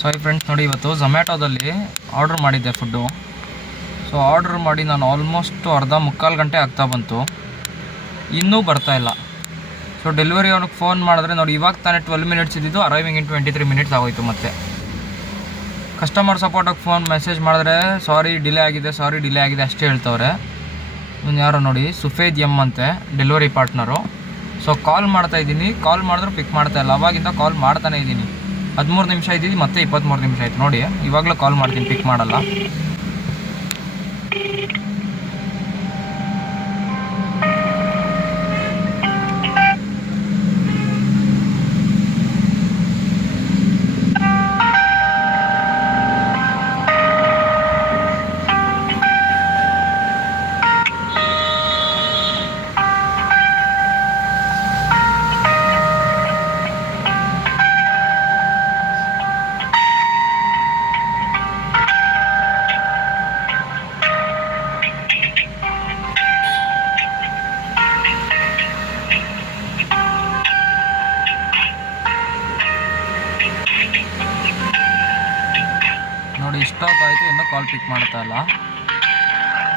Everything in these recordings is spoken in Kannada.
ಸೊ ಈ ಫ್ರೆಂಡ್ಸ್ ನೋಡಿ, ಇವತ್ತು ಝೊಮ್ಯಾಟೋದಲ್ಲಿ ಆರ್ಡ್ರ್ ಮಾಡಿದ್ದೆ ಫುಡ್ಡು. ಸೊ ಆರ್ಡ್ರ್ ಮಾಡಿ ನಾನು ಆಲ್ಮೋಸ್ಟ್ ಮುಕ್ಕಾಲು ಗಂಟೆ ಆಗ್ತಾ ಬಂತು, ಇನ್ನೂ ಬರ್ತಾಯಿಲ್ಲ. ಸೊ ಡೆಲಿವರಿ ಅವ್ನಿಗೆ ಫೋನ್ ಮಾಡಿದ್ರೆ ನೋಡಿ, ಇವಾಗ ತಾನೇ 12 ಮಿನಿಟ್ಸ್ ಇದ್ದಿದ್ದು, ಅರೈವಿಂಗ್ ಇನ್ 23 ಮಿನಿಟ್ಸ್ ಆಗೋಯ್ತು. ಮತ್ತೆ ಕಸ್ಟಮರ್ ಸಪೋರ್ಟಿಗೆ ಫೋನ್ ಮೆಸೇಜ್ ಮಾಡಿದ್ರೆ ಸಾರಿ ಡಿಲೇ ಆಗಿದೆ ಅಷ್ಟೇ ಹೇಳ್ತವ್ರೆ. ಇವ್ನು ಯಾರೋ ನೋಡಿ, ಸುಫೇದ್ ಎಮ್ ಅಂತೆ, ಡೆಲಿವರಿ ಪಾರ್ಟ್ನರು. ಸೊ ಕಾಲ್ ಮಾಡ್ತಾಯಿದ್ದೀನಿ, ಕಾಲ್ ಮಾಡಿದ್ರು ಪಿಕ್ ಮಾಡ್ತಾಯಿಲ್ಲ. ಅವಾಗಿಂದ ಕಾಲ್ ಮಾಡ್ತಾನೆ ಇದ್ದೀನಿ. 13 ನಿಮಿಷ ಇದ್ದೀವಿ, ಮತ್ತೆ 23 ನಿಮಿಷ ಆಯ್ತು ನೋಡಿ. ಇವಾಗಲೂ ಕಾಲ್ ಮಾಡ್ತೀನಿ, ಪಿಕ್ ಮಾಡಲ್ಲ. ನೋಡಿ, ಇಷ್ಟೊತ್ತಾಯಿತು, ಇನ್ನೂ ಕಾಲ್ ಪಿಕ್ ಮಾಡ್ತಾ ಇಲ್ಲ.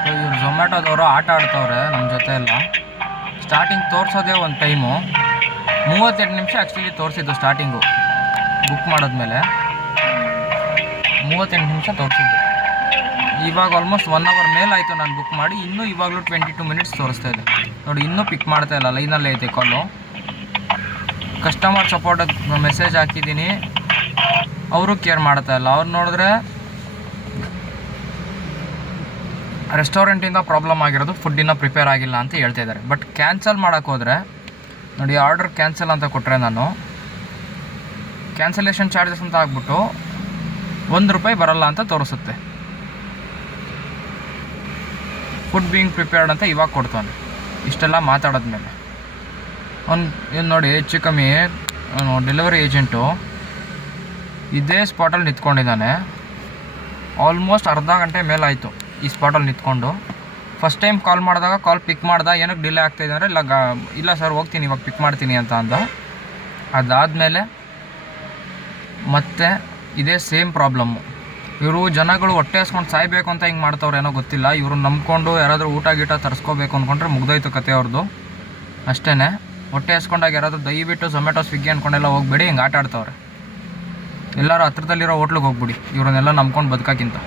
ಇವ್ರು ಝೊಮ್ಯಾಟೋದವರು ಆಟ ಆಡ್ತವ್ರೆ ನಮ್ಮ ಜೊತೆ ಎಲ್ಲ. ಸ್ಟಾರ್ಟಿಂಗ್ ತೋರಿಸೋದೇ ಒಂದು ಟೈಮು 38 ನಿಮಿಷ ಆ್ಯಕ್ಚುಲಿ ತೋರಿಸಿದ್ದು. ಸ್ಟಾರ್ಟಿಂಗು ಬುಕ್ ಮಾಡಿದ್ಮೇಲೆ 38 ನಿಮಿಷ ತೋರಿಸಿದ್ದು. ಇವಾಗ ಆಲ್ಮೋಸ್ಟ್ 1 ಅವರ್ ಮೇಲಾಯಿತು ನಾನು ಬುಕ್ ಮಾಡಿ, ಇನ್ನೂ ಇವಾಗಲೂ 22 ಮಿನಿಟ್ಸ್ ತೋರಿಸ್ತಾ ಇದೆ ನೋಡಿ. ಇನ್ನೂ ಪಿಕ್ ಮಾಡ್ತಾ ಇಲ್ಲ, ಲೈನಲ್ಲೇ ಐತೆ ಕಾಲು. ಕಸ್ಟಮರ್ ಸಪೋರ್ಟಿಗೆ ಮೆಸೇಜ್ ಹಾಕಿದ್ದೀನಿ, ಅವರು ಕೇರ್ ಮಾಡ್ತಾ ಇಲ್ಲ. ಅವ್ರು ನೋಡಿದ್ರೆ ರೆಸ್ಟೋರೆಂಟಿಂದ ಪ್ರಾಬ್ಲಮ್ ಆಗಿರೋದು, ಫುಡ್ಡಿನ ಪ್ರಿಪೇರ್ ಆಗಿಲ್ಲ ಅಂತ ಹೇಳ್ತಾ ಇದ್ದಾರೆ. ಬಟ್ ಕ್ಯಾನ್ಸಲ್ ಮಾಡೋಕ್ಕೆ ಹೋದರೆ ನೋಡಿ, ಆರ್ಡರ್ ಕ್ಯಾನ್ಸಲ್ ಅಂತ ಕೊಟ್ಟರೆ ನಾನು ಕ್ಯಾನ್ಸಲೇಷನ್ ಚಾರ್ಜಸ್ ಅಂತ ಆಗ್ಬಿಟ್ಟು ₹1 ಬರಲ್ಲ ಅಂತ ತೋರಿಸುತ್ತೆ. ಫುಡ್ ಬೀಯಿಂಗ್ ಪ್ರಿಪೇರ್ಡ್ ಅಂತ ಇವಾಗ ಕೊಡ್ತಾನೆ. ಇಷ್ಟೆಲ್ಲ ಮಾತಾಡೋದ್ಮೇಲೆ ಏನು ನೋಡಿ, ಹೆಚ್ಚು ಕಮ್ಮಿ ಡೆಲಿವರಿ ಏಜೆಂಟು ಇದೇ ಸ್ಪಾಟಲ್ಲಿ ನಿಂತ್ಕೊಂಡಿದ್ದಾನೆ. ಆಲ್ಮೋಸ್ಟ್ ಅರ್ಧ ಗಂಟೆ ಮೇಲಾಯಿತು ಈ ಸ್ಪಾಟಲ್ಲಿ ನಿಂತ್ಕೊಂಡು. ಫಸ್ಟ್ ಟೈಮ್ ಕಾಲ್ ಮಾಡಿದಾಗ ಕಾಲ್ ಪಿಕ್ ಮಾಡ್ದೆ. ಏನಕ್ಕೆ ಡಿಲೇ ಆಗ್ತಾಯಿದೆ ಅಂದರೆ, ಇಲ್ಲ ಸರ್ ಹೋಗ್ತೀನಿ, ಇವಾಗ ಪಿಕ್ ಮಾಡ್ತೀನಿ ಅಂತ ಅಂದ. ಅದಾದಮೇಲೆ ಮತ್ತೆ ಇದೇ ಸೇಮ್ ಪ್ರಾಬ್ಲಮ್ಮು. ಇವರು ಜನಗಳು ಹೊಟ್ಟೆ ಹಸ್ಕೊಂಡು ಸಾಯಬೇಕು ಅಂತ ಹಿಂಗೆ ಮಾಡ್ತವ್ರು ಏನೋ ಗೊತ್ತಿಲ್ಲ. ಇವರು ನಂಬ್ಕೊಂಡು ಯಾರಾದರೂ ಊಟ ಗೀಟ ತರಿಸ್ಕೋಬೇಕು ಅಂದ್ಕೊಂಡ್ರೆ ಮುಗ್ದೋಯ್ತು ಕತೆ ಅವ್ರದ್ದು. ಅಷ್ಟೇ, ಹೊಟ್ಟೆ ಹಸ್ಕೊಂಡಾಗ ಯಾರಾದರೂ ದಯವಿಟ್ಟು ಝೊಮ್ಯಾಟೊ ಸ್ವಿಗ್ಗಿ ಅಂದ್ಕೊಂಡೆಲ್ಲ ಹೋಗ್ಬೇಡಿ, ಹಿಂಗೆ ಆಟ ಆಡ್ತವ್ರೆ. ಎಲ್ಲರೂ ಹತ್ರದಲ್ಲಿರೋ ಹೋಟ್ಲಿಗೆ ಹೋಗ್ಬಿಡಿ, ಇವ್ರನ್ನೆಲ್ಲ ನಂಬ್ಕೊಂಡು ಬದುಕೋಕ್ಕಿಂತ.